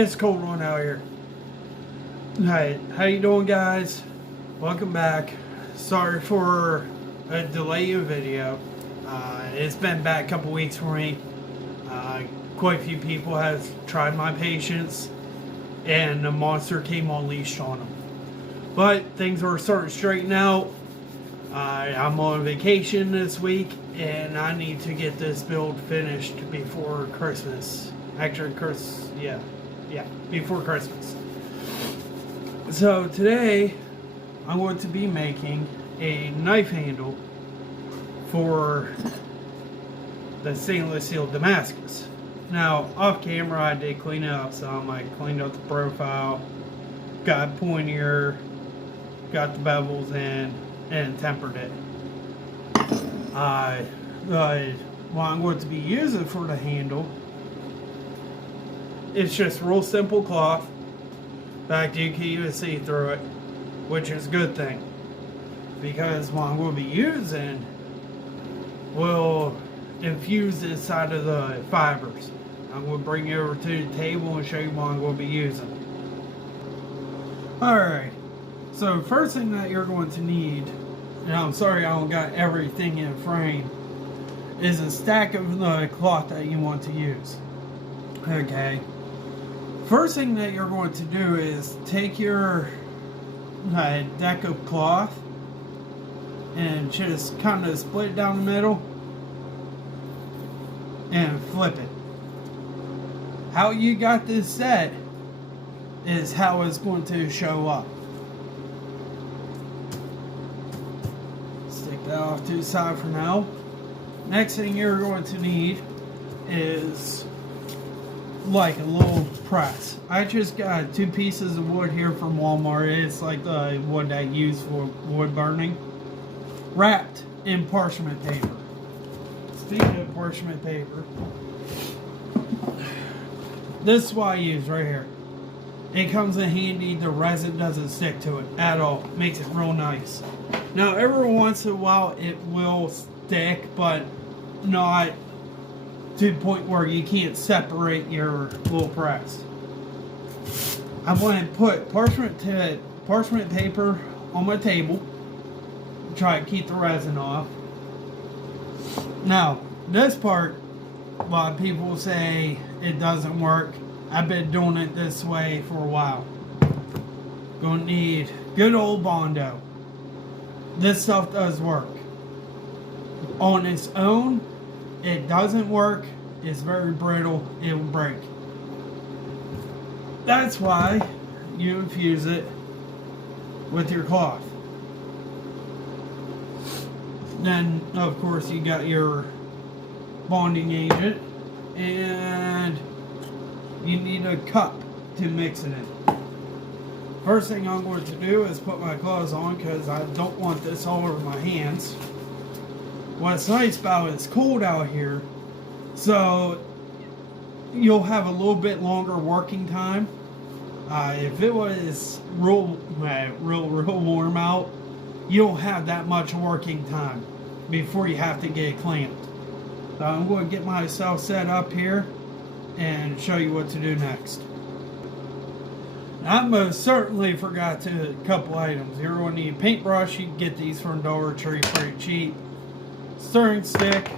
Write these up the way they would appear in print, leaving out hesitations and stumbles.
It's cold one out here. Hey, how you doing, guys? Welcome back. Sorry for a delay in video. It's been back a couple weeks for me. Quite a few people have tried my patience, and the monster came unleashed on them. But things are starting to straighten out. I'm on vacation this week, and I need to get this build finished before Christmas. Actually, before Christmas. So today, I'm going to be making a knife handle for the stainless steel Damascus. Now, off camera, I did clean it up some. I cleaned up the profile, got pointier, got the bevels in, and tempered it. What I'm going to be using for the handle, it's just real simple cloth. In fact, you can even see through it, which is a good thing, because what I'm going to be using will infuse inside of the fibers. I'm going to bring you over to the table and show you what I'm going to be using. Alright, so first thing that you're going to need, and I'm sorry I don't got everything in frame, is a stack of the cloth that you want to use. Okay. First thing that you're going to do is take your deck of cloth and just kind of split it down the middle and flip it. How you got this set is how it's going to show up. Stick that off to the side for now. Next thing you're going to need is like a little press. I just got 2 pieces of wood here from Walmart. It's like the wood I use for wood burning, wrapped in parchment paper. Speaking of parchment paper, this is what I use right here. It comes in handy. The resin doesn't stick to it at all. Makes it real nice. Now, every once in a while it will stick, but not to the point where you can't separate your little press. I'm going to put parchment paper on my table. Try to keep the resin off. Now, this part, a lot of people say it doesn't work. I've been doing it this way for a while. Gonna need good old Bondo. This stuff does work. On its own, it doesn't work. It's very brittle. It will break. That's why you infuse it with your cloth. Then, of course, you got your bonding agent, and you need a cup to mix it in. First thing I'm going to do is put my gloves on, because I don't want this all over my hands. What's nice about it, it's cold out here, so you'll have a little bit longer working time. If it was real warm out, you don't have that much working time before you have to get it clamped. So I'm going to get myself set up here and show you what to do next. I most certainly forgot a couple items. You're going to need a paintbrush. You can get these from Dollar Tree pretty cheap. Stirring stick.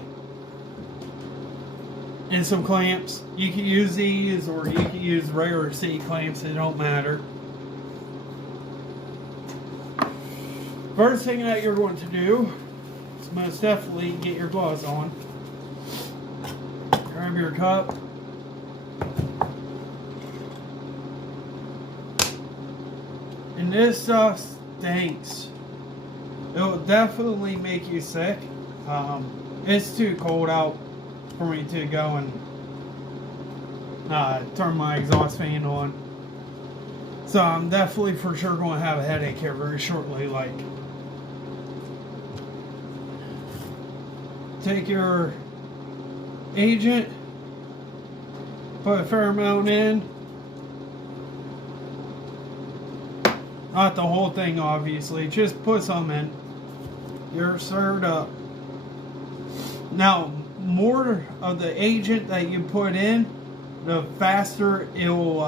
And some clamps. You can use these, or you can use regular C clamps. It don't matter. First thing that you're going to do is most definitely get your gloves on. Grab your cup. And this stuff stinks. It will definitely make you sick. It's too cold out for me to go and turn my exhaust fan on. So I'm definitely for sure going to have a headache here very shortly. Take your agent, put a fair amount in. Not the whole thing, obviously. Just put some in. You're served up. Now, more of the agent that you put in, the faster it will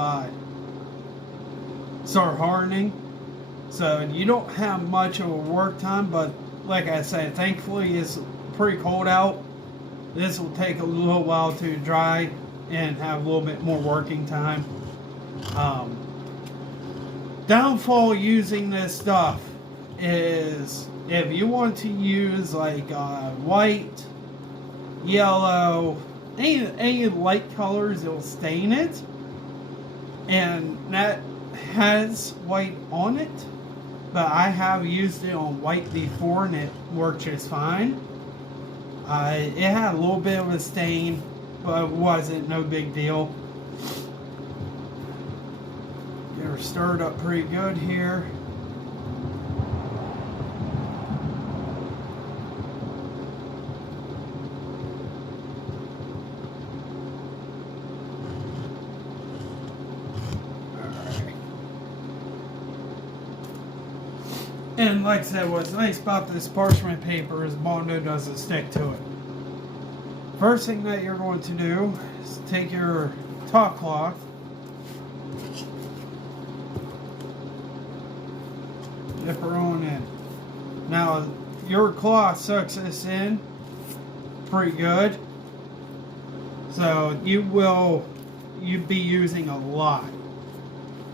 start hardening. So you don't have much of a work time, but like I said, thankfully it's pretty cold out. This will take a little while to dry and have a little bit more working time. Downfall using this stuff is if you want to use like white, yellow, any light colors, it'll stain it, and that has white on it. But I have used it on white before and it worked just fine. It had a little bit of a stain, but it wasn't no big deal. Get her stirred up pretty good here. And like I said, what's nice about this parchment paper is Bondo doesn't stick to it. First thing that you're going to do is take your top cloth, dip her on in. Now your cloth sucks this in pretty good, so you'd be using a lot.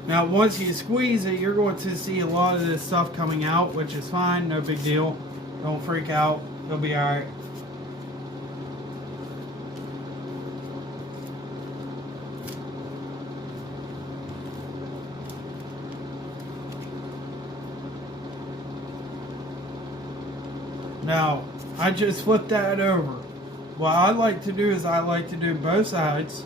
Now, once you squeeze it, you're going to see a lot of this stuff coming out, which is fine, no big deal. Don't freak out, it'll be alright. Now, I just flipped that over. What I like to do is I like to do both sides.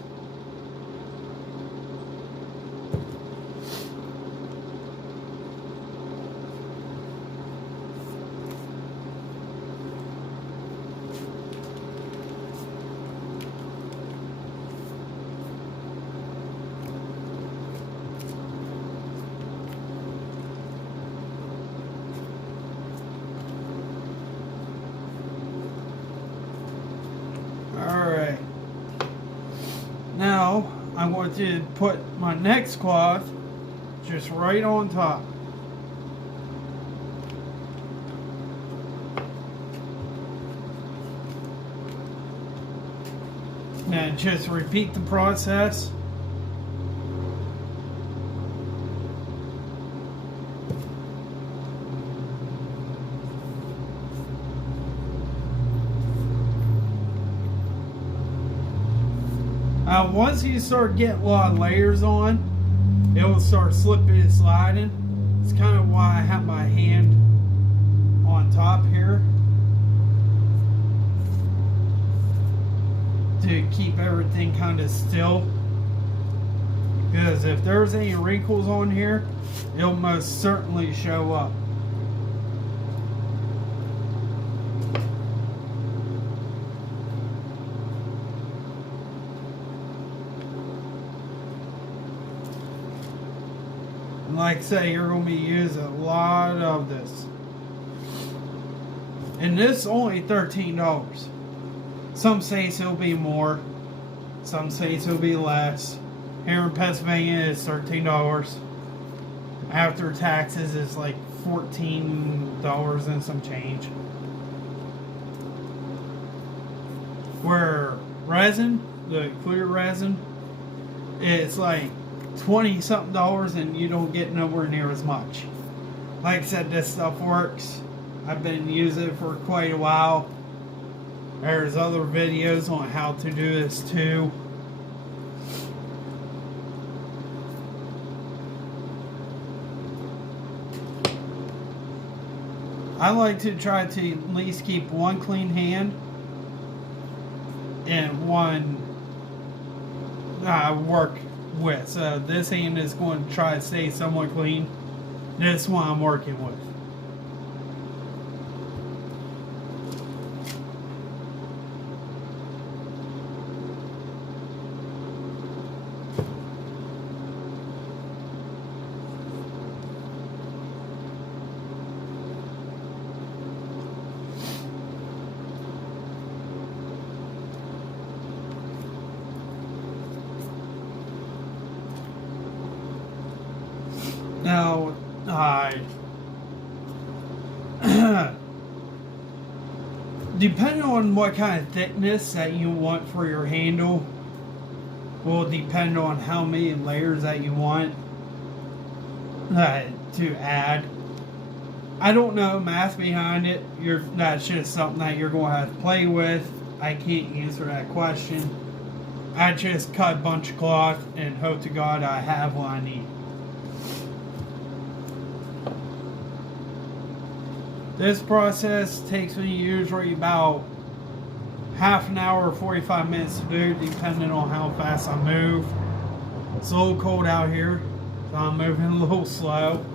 Alright, now I'm going to put my next cloth just right on top. And just repeat the process. Once you start getting a lot of layers on, it will start slipping and sliding. It's kind of why I have my hand on top here to keep everything kind of still. Because if there's any wrinkles on here, it'll most certainly show up. Like I say, you're going to be using a lot of this. And this is only $13. Some states it'll be more. Some states it'll be less. Here in Pennsylvania it's $13. After taxes it's like $14 and some change. Where resin, the clear resin, it's like $20 something and you don't get nowhere near as much. Like I said, this stuff works. I've been using it for quite a while. There's other videos on how to do this too. I like to try to at least keep one clean hand and one work with. So this hand is going to try to stay somewhat clean. This one I'm working with. depending on what kind of thickness that you want for your handle, will depend on how many layers that you want to add. I don't know math behind it. That's just something that you're going to have to play with. I can't answer that question. I just cut a bunch of cloth and hope to God I have what I need. This process takes me usually about half an hour or 45 minutes to do, depending on how fast I move. It's a little cold out here, so I'm moving a little slow.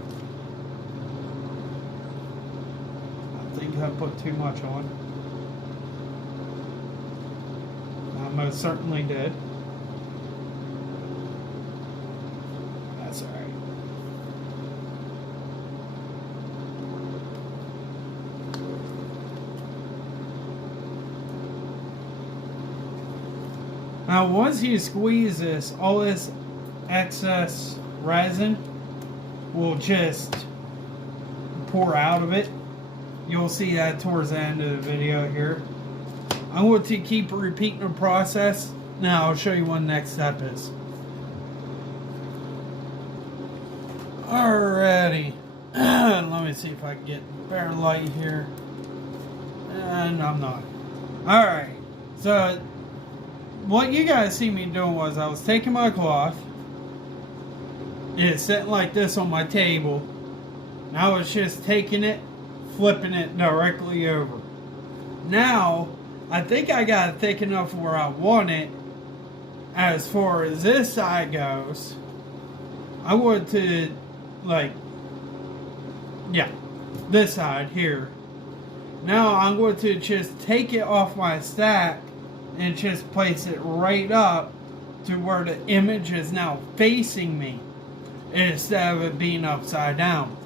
I think I put too much on. I most certainly did. That's alright. Now once you squeeze this, all this excess resin will just pour out of it. You'll see that towards the end of the video here. I'm going to keep repeating the process. Now I'll show you what the next step is. Alrighty. Let me see if I can get better light here. And I'm not. Alright. So what you guys see me doing was I was taking my cloth. It's sitting like this on my table. And I was just taking it, flipping it directly over. Now, I think I got it thick enough where I want it. As far as this side goes, I want to, this side here. Now I'm going to just take it off my stack and just place it right up to where the image is now facing me instead of it being upside down.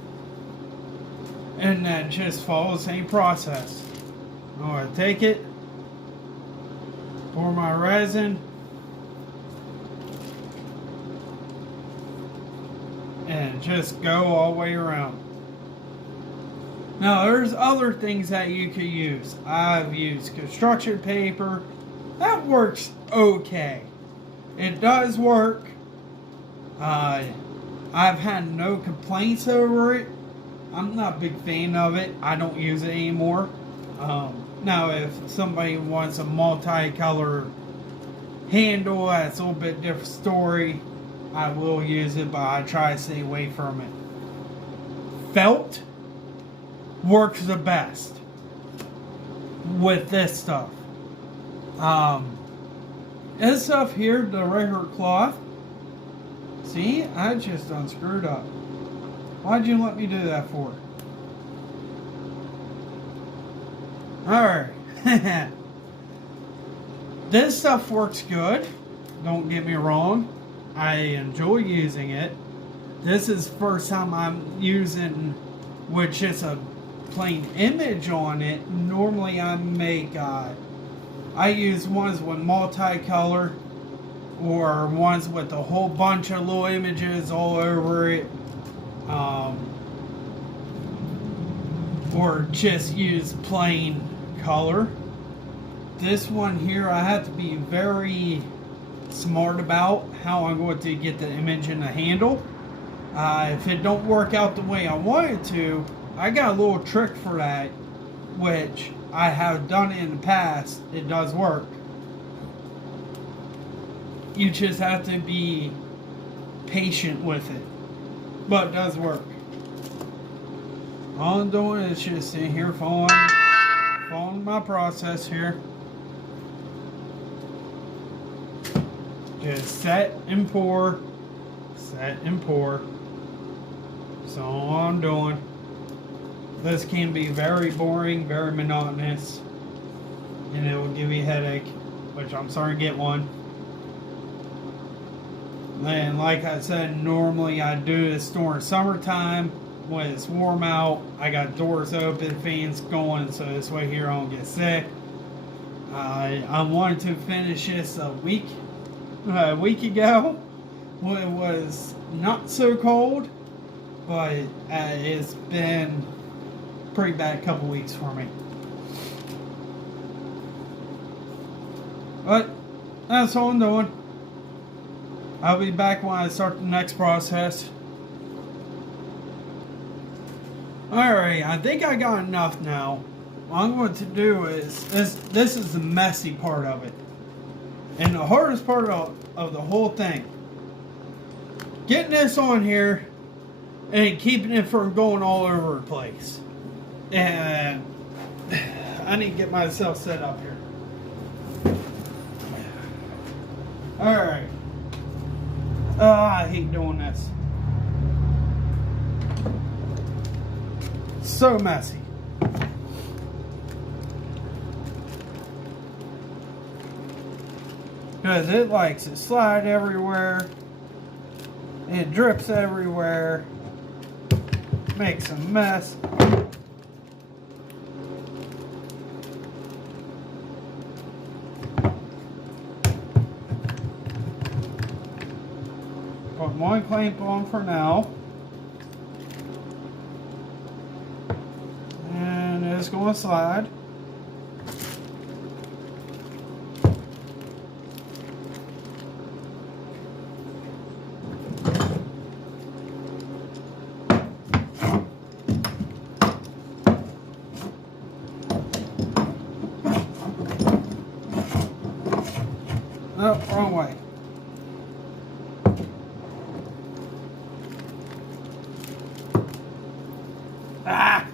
And then just follow the same process. I'm going to take it, pour my resin, and just go all the way around. Now there's other things that you could use. I've used construction paper. That works okay. It does work. I've had no complaints over it. I'm not a big fan of it. I don't use it anymore. Now if somebody wants a multi-color handle, that's a little bit different story. I will use it, but I try to stay away from it. Felt works the best with this stuff. This stuff here, the regular cloth. See, I just unscrewed up. Why'd you let me do that for? Alright. This stuff works good. Don't get me wrong. I enjoy using it. This is the first time I'm using with just a plain image on it. Normally I make I use ones with multicolor or ones with a whole bunch of little images all over it, or just use plain color. This one here I have to be very smart about how I'm going to get the image in the handle. If it don't work out the way I want it to, I got a little trick for that, which I have done it in the past. It does work. You just have to be patient with it, but it does work. All I'm doing is just sitting here following my process here. Just set and pour, set and pour. That's all I'm doing. This can be very boring, very monotonous, and it will give you a headache, which I'm sorry to get one. And like I said, normally I do this during summertime when it's warm out. I got doors open, fans going, so this way here I don't get sick. I wanted to finish this a week ago when it was not so cold, but it's been pretty bad couple weeks for me. But that's all I'm doing. I'll be back when I start the next process. Alright, I think I got enough now. What I'm going to do is, this is the messy part of it. And the hardest part of the whole thing. Getting this on here and keeping it from going all over the place. And I need to get myself set up here. Alright. I hate doing this. So messy. Because it likes to slide everywhere. It drips everywhere. Makes a mess. Put one clamp on for now. And it's going to slide. Oh, wrong way. Ah!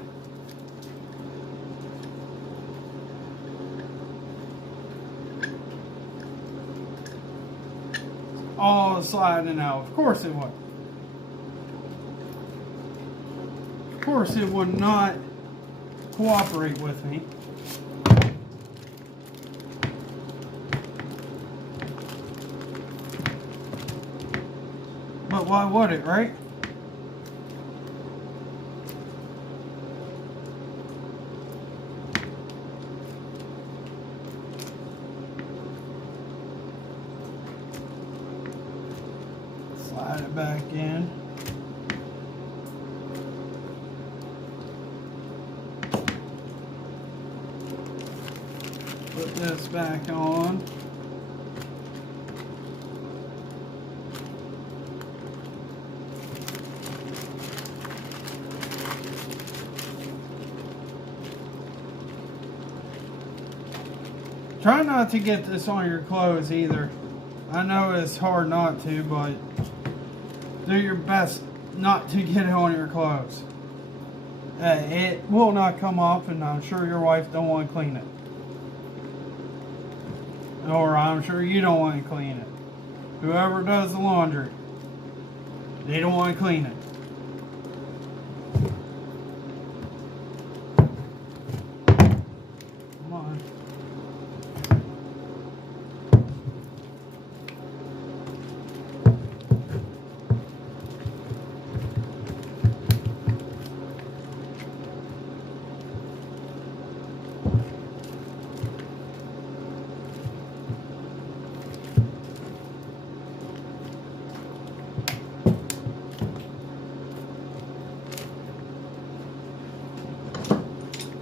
All sliding out. Of course it would. Of course it would not cooperate with me. But why would it, right? Slide it back in. Put this back on. Try not to get this on your clothes either. I know it's hard not to, but do your best not to get it on your clothes. It will not come off, and I'm sure your wife don't want to clean it. Or I'm sure you don't want to clean it. Whoever does the laundry, they don't want to clean it. Come on.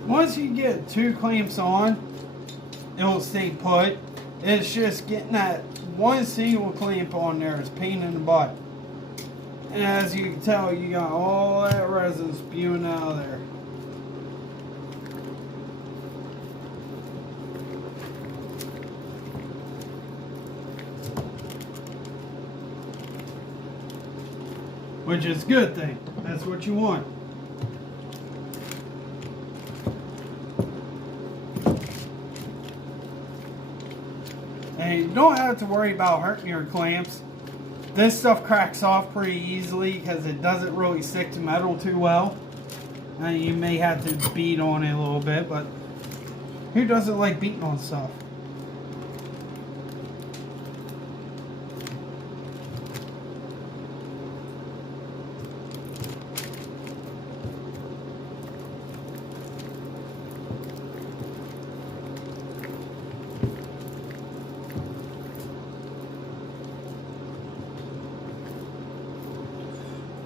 Once you get two clamps on, it will stay put. It's just getting that one single clamp on there is a pain in the butt. And as you can tell, you got all that resin spewing out of there. Which is a good thing. That's what you want. And you don't have to worry about hurting your clamps. This stuff cracks off pretty easily because it doesn't really stick to metal too well. And you may have to beat on it a little bit, but who doesn't like beating on stuff?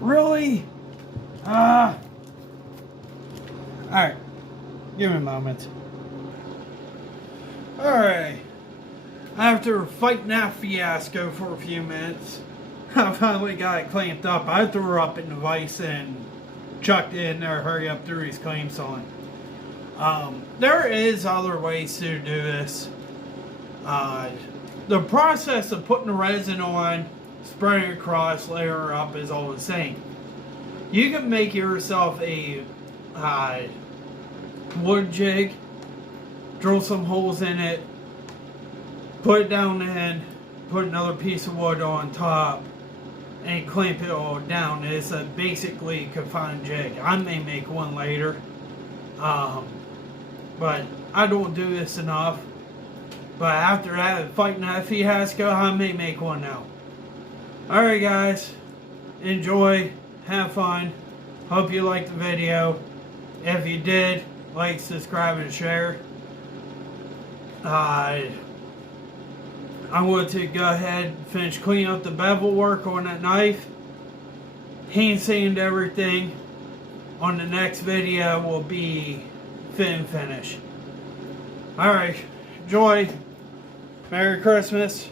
Really? Alright. Give me a moment. Alright. after fighting that fiasco for a few minutes, I finally got it clamped up. I threw her up in the vise and chucked it in there, hurry up through his clamps on. There is other ways to do this. The process of putting the resin on, spraying it across, layer up is all the same. You can make yourself a wood jig, drill some holes in it, put it down in, put another piece of wood on top, and clamp it all down. It's a basically confined jig. I may make one later, but I don't do this enough. But after fighting that fiasco, I may make one now. Alright guys, enjoy, have fun, hope you liked the video. If you did, like, subscribe, and share. I'm going to go ahead and finish cleaning up the bevel work on that knife. Hand sand everything. On the next video will be fit and finish. Alright, enjoy. Merry Christmas.